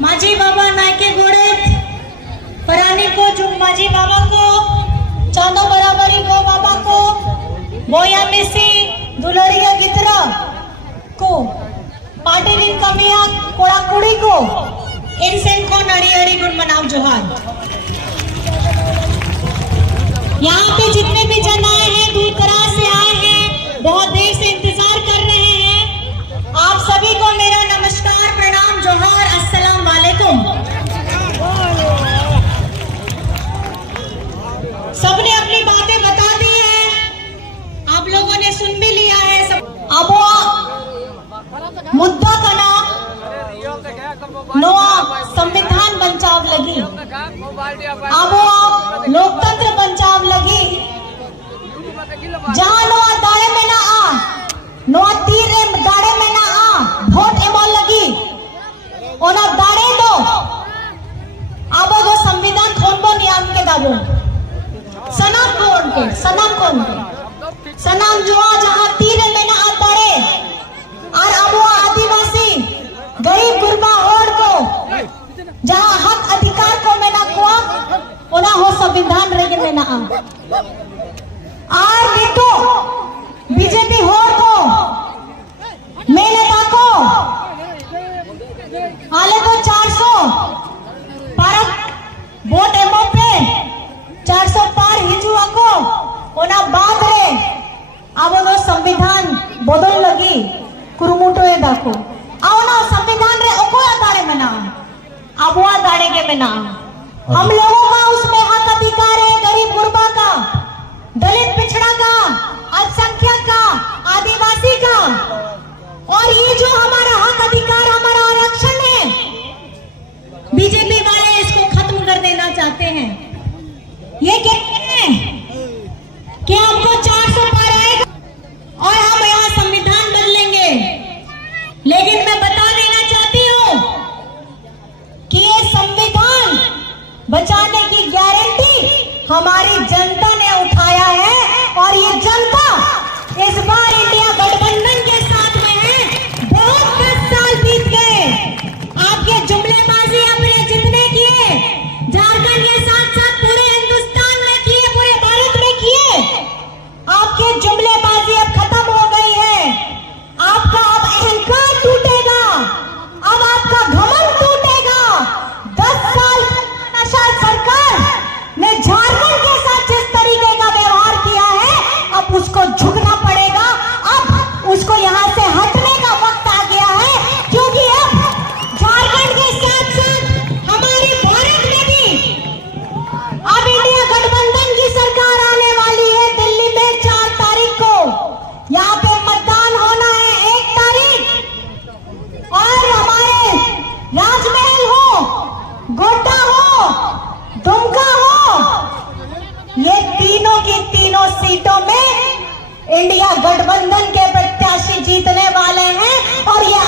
माझी बाबा नायके गोड़े परानी को जुग माझी बाबा को चांदो बराबरी गो बाबा को बोया मिसी दुलरिया गितरा को पार्टी दिन कमिया कोड़ा कुड़ी को इनसेन को नड़ी अड़ी गुण मनाओ जोहार। यहाँ पे जितने भी जन आए हैं दूर दराज से आए हैं, बहुत देर से इंतजार कर रहे हैं, आप सभी को मेरा नमस्कार, प्रणाम, जोहार, अस्सलाम वालेकुम। सबने अपनी बातें बता दी है, आप लोगों ने सुन भी लिया है सब। अब मुद्दा का नाम नवा संविधान बचाव लगी, अब लोकतंत्र बचाव लगी। जहाँ नवा दाड़े में ना आ, नवा तीर दाड़े में ना आ, वोट एमो लगी ओना दाड़े दो अब दो संविधान खोन बो नियम के दाबो सनाम कौन के सनाम जो जहाँ तीर में ना आ दाड़े और अब आदिवासी गरीब गुरबा होड़ को जहाँ हक अधिकार को में ना कुआ ओना हो संविधान रेगे में ना आ और देखो बीजेपी होड़ को मेहनता को आले तो 400 पारक वोट एमओ पे 400 पार हिजुआ को ओना बाद रे अब वो संविधान बदल लगी कुरुमुटो ए दाको आवना संविधान रे ओकोया दाड़े में ना अबुआ दाड़े के में ना हम लोगों का उसमें हक अधिकार है, गरीब गुरबा का, दलित पिछड़ा का, अल्पसंख्यक का, आदिवासी का। और ये जो हमारा हक अधिकार, हमारा आरक्षण है, बीजेपी वाले इसको खत्म कर देना चाहते हैं। ये कहते हैं कि हमको 400 पार आएगा और हम यहाँ संविधान बदलेंगे, लेकिन मैं बता देना चाहती हूँ कि ये संविधान बचाने की गारंटी हमारी जनता ने उठाया है और ये जनता इस बार इंडिया गठबंधन के साथ में है। बहुत 10 साल बीत गए, आपके जुमलेबाजी आपने जितने किए झारखंड के साथ साथ पूरे हिंदुस्तान में किए, पूरे भारत में किए, आपके जुमलेबाजी अब खत्म हो गई है। आपका अब अहंकार टूटेगा, अब आपका घमंड टूटेगा। 10 साल नशा सरकार ने झारखंड के साथ जिस तरीके का व्यवहार किया है, अब उसको झुकना पड़ेगा। अब उसको यहाँ से हटने का वक्त आ गया है, क्योंकि अब झारखंड के साथ साथ हमारे भारत में भी अब इंडिया गठबंधन की सरकार आने वाली है। दिल्ली में 4 तारीख को यहाँ पे मतदान होना है, 1 तारीख, और हमारे राजमहल हो, गोड्डा हो, दुमका हो, ये तीनों की तीनों सीटों में इंडिया गठबंधन के प्रत्याशी जीतने वाले हैं। और ये